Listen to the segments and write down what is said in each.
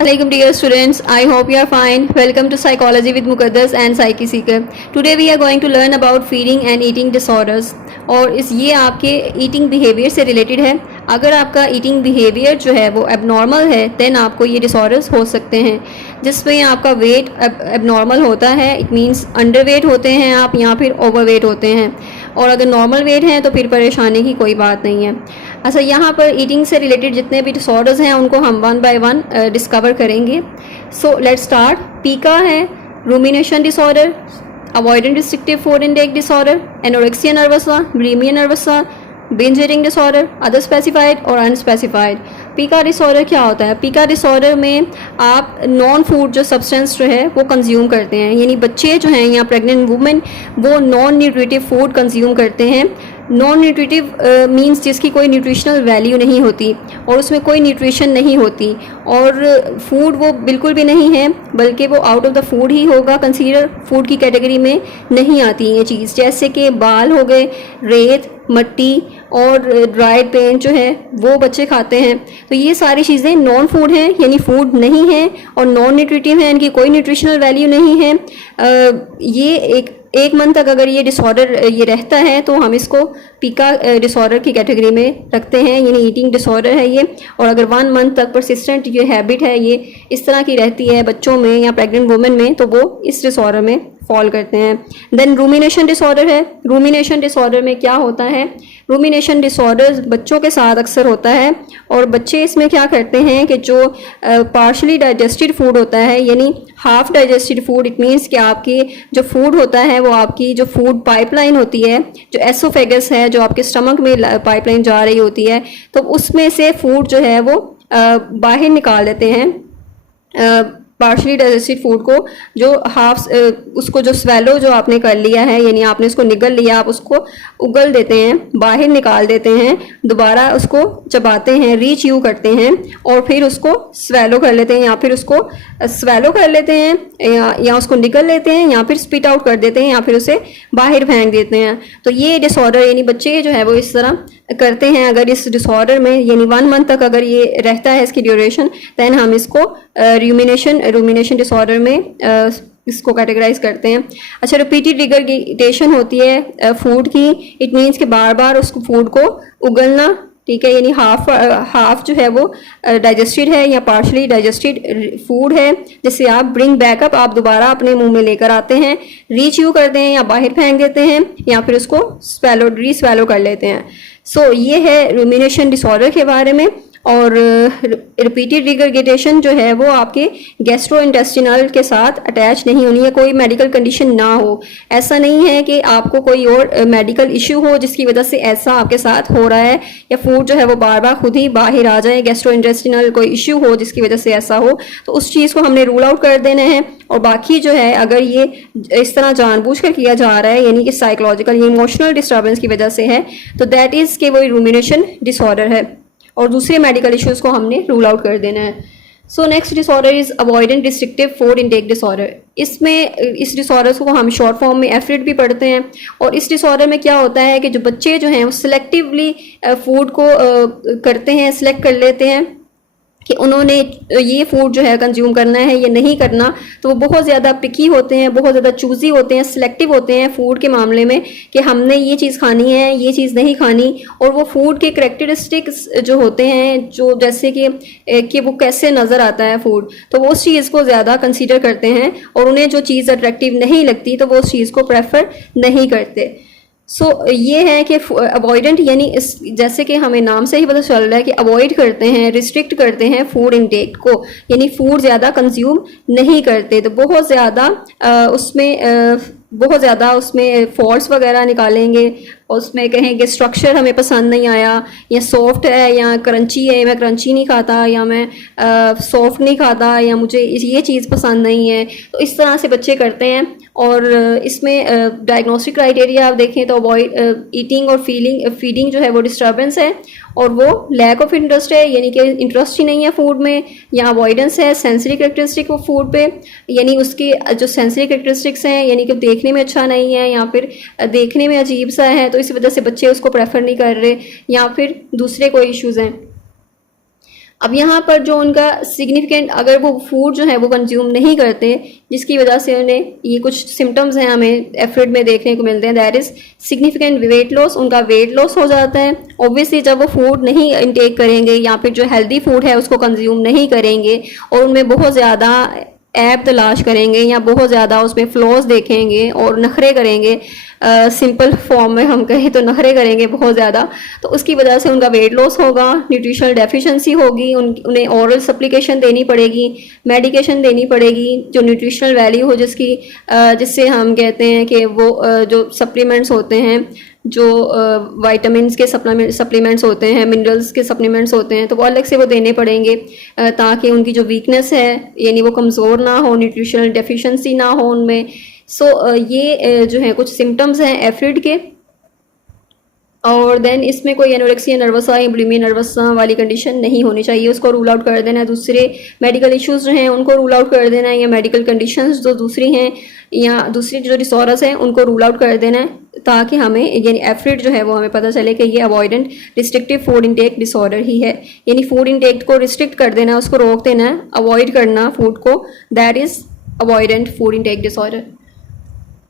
Assalamualaikum dear students, I hope you are fine. Welcome to Psychology with Muqaddas and Psyche Seeker. Today we are going to learn about feeding and eating disorders. और ये आपके eating behaviour से related है. अगर आपका eating behaviour जो है वो एबनॉर्मल है देन आपको ये डिसऑर्डर्स हो सकते हैं, जिसमें आपका वेट एबनॉर्मल होता है. इट मीन्स अंडर वेट होते हैं आप या फिर ओवर वेट होते हैं. और अगर नॉर्मल वेट है तो फिर परेशानी की कोई बात नहीं है. अच्छा, यहाँ पर ईटिंग से रिलेटेड जितने भी डिसऑर्डर्स हैं उनको हम वन बाय वन डिस्कवर करेंगे. So let's start. पीका है rumination disorder, avoidant restrictive food intake disorder, anorexia nervosa, bulimia nervosa, binge eating disorder, other specified और अनस्पेसिफाइड. पीका डिसऑर्डर क्या होता है? पीका डिसऑर्डर में आप नॉन फूड जो सब्सटेंस जो है वो कंज्यूम करते हैं, यानी बच्चे जो हैं या प्रेग्नेंट वुमेन वो नॉन न्यूट्रिटिव फूड कंज्यूम करते हैं. नॉन न्यूट्रिटिव मींस जिसकी कोई न्यूट्रिशनल वैल्यू नहीं होती और उसमें कोई न्यूट्रिशन नहीं होती और फूड वो बिल्कुल भी नहीं है, बल्कि वो आउट ऑफ द फूड ही होगा, कंसीडर फूड की कैटेगरी में नहीं आती ये चीज़. जैसे कि बाल हो गए, रेत, मट्टी और ड्राइड पेंट जो है वो बच्चे खाते हैं. तो ये सारी चीज़ें नॉन फूड हैं, यानी फूड नहीं है और नॉन न्यूट्रिटिव है, इनकी कोई न्यूट्रिशनल वैल्यू नहीं है. ये एक मंथ तक अगर ये डिसऑर्डर ये रहता है तो हम इसको पीका डिसऑर्डर की कैटेगरी में रखते हैं, यानी ईटिंग डिसऑर्डर है ये. और अगर 1 मंथ तक परसिस्टेंट ये हैबिट है ये इस तरह की रहती है बच्चों में या प्रेग्नेंट वुमेन में तो वो इस डिसऑर्डर में फॉल करते हैं. देन रूमिनेशन डिसऑर्डर है. रूमिनेशन डिसऑर्डर में क्या होता है? रूमिनेशन डिसऑर्डर बच्चों के साथ अक्सर होता है और बच्चे इसमें क्या करते हैं कि जो पार्शली डाइजेस्टेड फूड होता है, यानी half digested food, it means कि आपकी जो फूड होता है वो आपकी जो फूड पाइपलाइन होती है, जो एसोफेगस है, जो आपके स्टमक में पाइपलाइन जा रही होती है, तो उसमें से फूड जो है वो बाहर निकाल देते हैं. पार्शली डाइजेस्टेड फूड को जो हाफ उसको जो स्वेलो जो आपने कर लिया है, यानी आपने उसको निगल लिया, आप उसको उगल देते हैं, बाहर निकाल देते हैं, दोबारा उसको चबाते हैं, रीच्यू करते हैं और फिर उसको स्वेलो कर लेते हैं, या फिर उसको स्वेलो कर लेते हैं या उसको निगल लेते हैं, या फिर स्पिट आउट कर देते हैं, या फिर उसे बाहर फेंक देते हैं. तो ये डिसऑर्डर यानी बच्चे जो है वो इस तरह करते हैं. अगर इस डिसऑर्डर में यानी 1 मंथ तक अगर ये रहता है इसकी ड्यूरेशन, दैन हम इसको रूमिनेशन डिसऑर्डर में इसको कैटेगराइज करते हैं. अच्छा, रिपीटेड रिगर्गिटेशन होती है फूड की. इट मीन्स कि बार बार उसको फूड को उगलना, ठीक है, यानी हाफ जो है वो डाइजेस्टेड है या पार्शली डाइजेस्टेड फूड है, जिससे आप ब्रिंग बैकअप, आप दोबारा अपने मुंह में लेकर आते हैं, रीच्यू करते हैं या बाहर फेंक देते हैं या फिर उसको रीस्वेलो कर लेते हैं. सो ये है रूमिनेशन डिसऑर्डर के बारे में. और रिपीटेड रिगर्गिटेशन जो है वो आपके गैस्ट्रोइंटेस्टिनल के साथ अटैच नहीं होनी है, कोई मेडिकल कंडीशन ना हो. ऐसा नहीं है कि आपको कोई और मेडिकल इश्यू हो जिसकी वजह से ऐसा आपके साथ हो रहा है, या फूड जो है वो बार बार खुद ही बाहर आ जाए, गैस्ट्रोइंटेस्टिनल कोई इश्यू हो जिसकी वजह से ऐसा हो, तो उस चीज़ को हमने रूल आउट कर देना है. और बाकी जो है अगर ये इस तरह जानबूझकर किया जा रहा है, यानी कि साइकोलॉजिकल इमोशनल डिस्टर्बेंस की वजह से है, तो दैट इज़ कि वो रूमिनेशन डिसऑर्डर है और दूसरे मेडिकल इश्यूज़ को हमने रूल आउट कर देना है. So next disorder is avoidant restrictive food intake disorder. इसमें इस डिसऑर्डर को हम शॉर्ट फॉर्म में एफरिड भी पढ़ते हैं. और इस डिसऑर्डर में क्या होता है कि जो बच्चे जो हैं वो सिलेक्टिवली फूड को करते हैं, सिलेक्ट कर लेते हैं कि उन्होंने ये फूड जो है कंज्यूम करना है या नहीं करना. तो वो बहुत ज़्यादा पिकी होते हैं, बहुत ज़्यादा चूज़ी होते हैं, सिलेक्टिव होते हैं फूड के मामले में कि हमने ये चीज़ खानी है, ये चीज़ नहीं खानी. और वो फूड के करैक्टरिस्टिक्स जो होते हैं, जो जैसे कि वो कैसे नज़र आता है फूड, तो वो उस चीज़ को ज़्यादा कंसीडर करते हैं और उन्हें जो चीज़ अट्रैक्टिव नहीं लगती तो वो उस चीज़ को प्रेफर नहीं करते. सो ये है कि अवॉइडेंट यानी जैसे कि हमें नाम से ही पता चल रहा है कि अवॉइड करते हैं, रिस्ट्रिक्ट करते हैं फूड इनटेक को, यानी फूड ज़्यादा कंज्यूम नहीं करते. तो बहुत ज़्यादा उसमें फॉल्ट्स वगैरह निकालेंगे और उसमें कहेंगे स्ट्रक्चर हमें पसंद नहीं आया, या सॉफ्ट है या क्रंची है, मैं क्रंची नहीं खाता, या मैं सॉफ्ट नहीं खाता, या मुझे ये चीज़ पसंद नहीं है. तो इस तरह से बच्चे करते हैं. और इसमें डायग्नोस्टिक क्राइटेरिया आप देखें तो अवॉइड ईटिंग और फीडिंग जो है वो डिस्टर्बेंस है, और वो लैक ऑफ इंटरेस्ट है, यानी कि इंटरेस्ट ही नहीं है फूड में, या अवॉइडेंस है सेंसरी करेक्टरिस्टिक ऑफ फूड पे, यानी उसकी जो सेंसरी करेक्टरिस्टिक्स हैं, यानी कि देखने में अच्छा नहीं है या फिर देखने में अजीब सा है, तो इस वजह से बच्चे उसको प्रेफर नहीं कर रहे, या फिर दूसरे कोई इश्यूज़ हैं. अब यहाँ पर जो उनका सिग्निफिकेंट, अगर वो फूड जो है वो कंज्यूम नहीं करते, जिसकी वजह से उन्हें ये कुछ सिम्टम्स हैं हमें एफिड में देखने को मिलते हैं, that is significant weight loss, उनका वेट लॉस हो जाता है। ऑब्वियसली जब वो फूड नहीं इंटेक करेंगे या फिर जो हेल्दी फूड है उसको कंज्यूम नहीं करेंगे और उनमें बहुत ज़्यादा ऐप तलाश करेंगे या बहुत ज़्यादा उसमें फ्लॉज देखेंगे और नखरे करेंगे, सिंपल फॉर्म में हम कहें तो नखरे करेंगे बहुत ज़्यादा, तो उसकी वजह से उनका वेट लॉस होगा, न्यूट्रिशनल डेफिशिएंसी होगी, उन्हें ऑरल सप्लिकेशन देनी पड़ेगी, मेडिकेशन देनी पड़ेगी जो न्यूट्रिशनल वैल्यू हो जिसकी, जिससे हम कहते हैं कि वो जो सप्लीमेंट्स होते हैं, जो वाइटामिन के सप्लीमेंट्स होते हैं, मिनरल्स के सप्लीमेंट्स होते हैं, तो वो अलग से वो देने पड़ेंगे ताकि उनकी जो वीकनेस है यानी वो कमज़ोर ना हो, न्यूट्रिशनल डेफिशिएंसी ना हो उनमें। सो ये जो है कुछ सिम्टम्स हैं एफिड के। और देन इसमें कोई एनोरेक्सिया नर्वसा या बुलिमिया नर्वसा वाली कंडीशन नहीं होनी चाहिए, उसको रूल आउट कर देना है। दूसरे मेडिकल इश्यूज जो हैं उनको रूल आउट कर देना है, या मेडिकल कंडीशंस जो दूसरी हैं या दूसरी जो डिसऑर्डर्स हैं उनको रूल आउट कर देना है, ताकि हमें यानी एफिड जो है वो हमें पता चले कि ये avoidant restrictive food intake disorder ही है। यानी फूड इंटेक को रिस्ट्रिक्ट कर देना, उसको रोक देना है, अवॉइड करना फूड को, that is avoidant food intake disorder.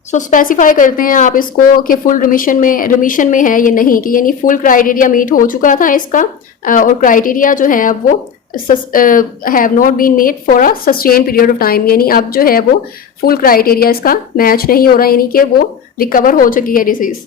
So specify करते हैं आप इसको कि फुल रिमिशन में है या नहीं, कि यानी फुल क्राइटेरिया मीट हो चुका था इसका, और क्राइटेरिया जो है अब वो have not been made for a sustain period of time, यानी अब जो है वो फुल क्राइटेरिया इसका मैच नहीं हो रहा, यानी कि वो रिकवर हो चुकी है डिसीज़।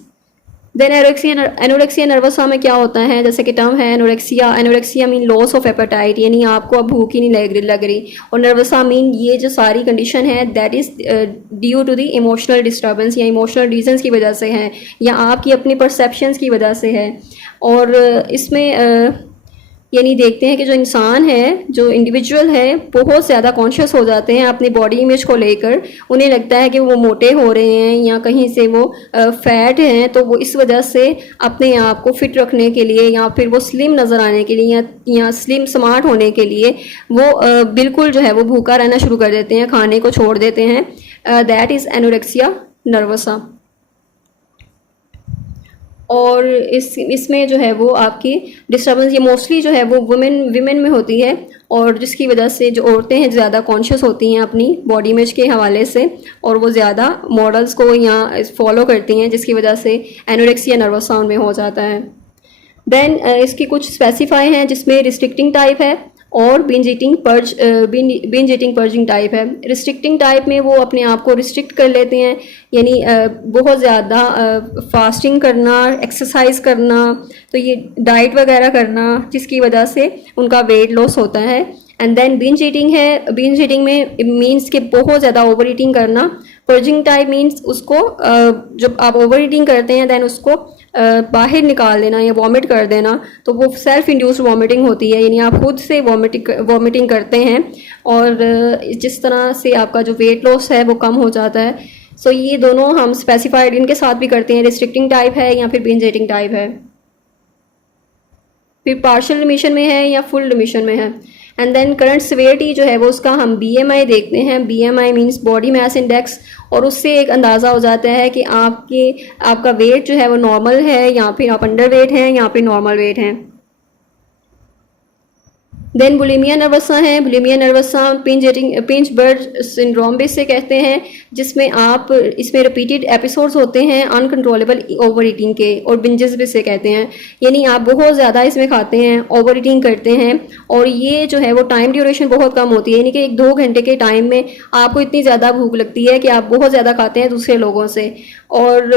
देन एनोरेक्सिया नर्वसा में क्या होता है, जैसे कि टर्म है anorexia mean loss of appetite, यानी आपको अब भूख ही नहीं लग रही, और नर्वसा मीन ये जो सारी कंडीशन है that is due to the emotional disturbance या इमोशनल रीजंस की वजह से है, या आपकी अपनी परसेप्शंस की वजह से है। और इसमें यानी देखते हैं कि जो इंसान है, जो इंडिविजुअल है, बहुत ज़्यादा कॉन्शियस हो जाते हैं अपनी बॉडी इमेज को लेकर, उन्हें लगता है कि वो मोटे हो रहे हैं या कहीं से वो फैट हैं, तो वो इस वजह से अपने आप को फिट रखने के लिए या फिर वो स्लिम नज़र आने के लिए या स्लिम स्मार्ट होने के लिए वो बिल्कुल जो है वो भूखा रहना शुरू कर देते हैं, खाने को छोड़ देते हैं, दैट इज़ एनोरेक्सिया नर्वसा। और इसमें जो है वो आपकी डिस्टर्बेंस ये मोस्टली जो है वो विमेन में होती है, और जिसकी वजह से जो औरतें हैं ज़्यादा कॉन्शियस होती हैं अपनी बॉडी इमेज के हवाले से, और वो ज़्यादा मॉडल्स को या फॉलो करती हैं, जिसकी वजह से एनोरेक्सिया नर्वसा उनमें हो जाता है। देन इसकी कुछ स्पेसिफाई हैं जिसमें रिस्ट्रिक्टिंग टाइप है और बिंज ईटिंग पर्जिंग टाइप है। रिस्ट्रिक्टिंग टाइप में वो अपने आप को रिस्ट्रिक्ट कर लेते हैं, यानी बहुत ज़्यादा फास्टिंग करना, एक्सरसाइज करना, तो ये डाइट वगैरह करना, जिसकी वजह से उनका वेट लॉस होता है। एंड देन बिंज ईटिंग है, बिंज ईटिंग में मीन्स कि बहुत ज़्यादा ओवर ईटिंग करना। पर्जिंग टाइप मीन्स उसको जब आप ओवर ईटिंग करते हैं दैन उसको बाहर निकाल देना या वॉमिट कर देना, तो वो सेल्फ इंड्यूस्ड वॉमिटिंग होती है, यानी आप खुद से वॉमिटिंग करते हैं, और जिस तरह से आपका जो वेट लॉस है वो कम हो जाता है। सो ये दोनों हम स्पेसिफाइड इनके साथ भी करते हैं, रिस्ट्रिक्टिंग टाइप है या फिर बिंज ईटिंग टाइप है। फिर पार्शियल रिमिशन में है या फुल रिमिशन में है। एंड देन करंट सिवियरिटी जो है वो उसका हम BMI देखते हैं। BMI means body mass index, और उससे एक अंदाज़ा हो जाता है कि आपका वेट जो है वो नॉर्मल है या फिर आप अंडर वेट हैं या फिर नॉर्मल वेट हैं। देन बुलिमिया नर्वसा है। बुलिमिया नर्वसा पिंच बर्ड सिंड्रोम भी से कहते हैं, जिसमें इसमें रिपीटेड एपिसोड्स होते हैं अनकंट्रोलेबल ओवर ईटिंग के, और बिंजेस भी से कहते हैं, यानी आप बहुत ज़्यादा इसमें खाते हैं, ओवर ईटिंग करते हैं, और ये जो है वो टाइम ड्यूरेशन बहुत कम होती है, यानी कि 1-2 घंटे के टाइम में आपको इतनी ज़्यादा भूख लगती है कि आप बहुत ज़्यादा खाते हैं दूसरे लोगों से, और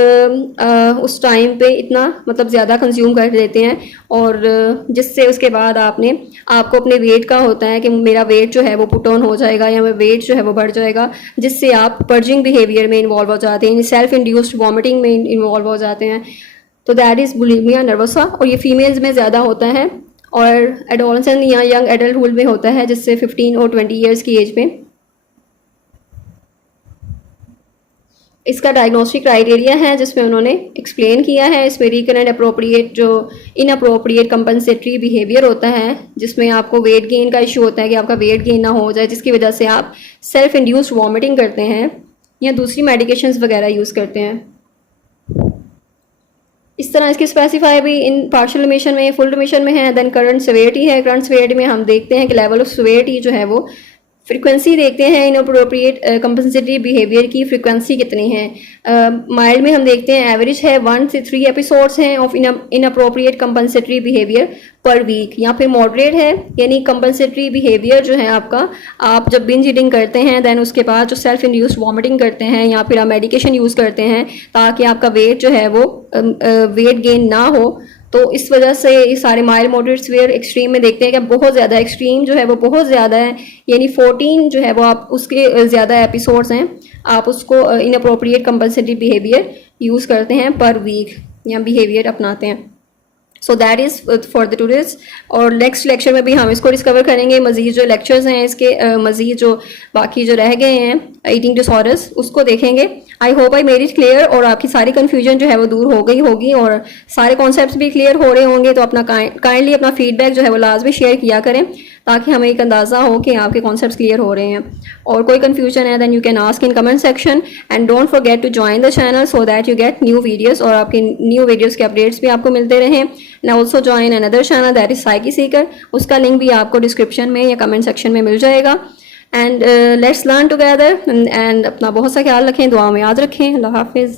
उस टाइम पे इतना मतलब ज़्यादा कंज्यूम कर लेते हैं, और जिससे उसके बाद आपको अपने वेट का होता है कि मेरा वेट जो है वो पुट ऑन हो जाएगा या मेरा वेट जो है वो बढ़ जाएगा, जिससे आप पर्जिंग बिहेवियर में इन्वॉल्व हो जाते हैं, सेल्फ इंड्यूस्ड वॉमिटिंग में इन्वॉल्व हो जाते हैं। तो दैट इज़ बुलिमिया नर्वसा, और ये फीमेल्स में ज़्यादा होता है, और एडोलसेंट या यंग एडल्टहुड में होता है, जिससे 15 और 20 ईयर्स की एज में। इसका डायग्नोस्टिक क्राइटेरिया है जिसमें उन्होंने एक्सप्लेन किया है। इसमें रिकरेंट अप्रोप्रिएट जो इनअप्रोप्रिएट कंपनसेटरी बिहेवियर होता है, जिसमें आपको वेट गेन का इशू होता है कि आपका वेट गेन ना हो जाए, जिसकी वजह से आप सेल्फ इंड्यूस्ड वॉमिटिंग करते हैं या दूसरी मेडिकेशंस वगैरह यूज़ करते हैं। इस तरह इसकी स्पेसिफाई भी इन पार्शियल रिमिशन में, फुल रिमिशन में है। देन करंट सिवियरिटी है, करंट सिवियरिटी में हम देखते हैं कि लेवल ऑफ सिवियरिटी जो है वो, फ्रीक्वेंसी देखते हैं इनअप्रोप्रिएट कंपनसेटरी बिहेवियर की फ्रीक्वेंसी कितनी है। माइल्ड में हम देखते हैं एवरेज है 1 से 3 एपिसोड्स हैं of inappropriate compensatory behaviour per week. या फिर मॉडरेट है, यानी कंपनसेटरी बिहेवियर जो है आपका, आप जब बिंज ईटिंग करते हैं देन उसके बाद जो सेल्फ इंड्यूस्ड वॉमिटिंग करते हैं या फिर आप मेडिकेशन यूज़ करते हैं ताकि आपका वेट जो है वो वेट गेन ना हो, तो इस वजह से ये सारे माइल्ड मॉडरेट सीवियर एक्सट्रीम में देखते हैं कि बहुत ज़्यादा एक्सट्रीम जो है वो बहुत ज़्यादा है, यानी 14 जो है वो आप उसके ज़्यादा एपिसोड्स हैं, आप उसको इनअप्रोप्रिएट कंपल्सरी बिहेवियर यूज़ करते हैं पर वीक या बिहेवियर अपनाते हैं। So that is for the tourist. और नेक्स्ट लेक्चर में भी हम इसको डिस्कवर करेंगे, मज़ीद जो लेक्चर्स हैं इसके मज़ीद जो बाकी जो रह गए हैं ईटिंग डिसऑर्डर्स उसको देखेंगे। I hope I made it clear और आपकी सारी कन्फ्यूजन जो है वो दूर हो गई होगी और सारे कॉन्सेप्ट्स भी क्लियर हो रहे होंगे। तो अपना काइंडली अपना फीडबैक जो है वो लाजमी शेयर किया करें ताकि हमें एक अंदाज़ा हो कि आपके कॉन्सेप्ट्स क्लियर हो रहे हैं। और कोई कन्फ्यूजन है then you can ask in comment section and don't forget to join the channel so that you get new videos और आपके न्यू वीडियोस के अपडेट्स भी आपको मिलते रहें। And also join another channel that is psyche Sikar, उसका link भी आपको डिस्क्रिप्शन में या कमेंट सेक्शन में मिल जाएगा। And let's learn together and अपना बहुत सा ख्याल रखें, दुआ में याद रखें। अल्लाह हाफिज़।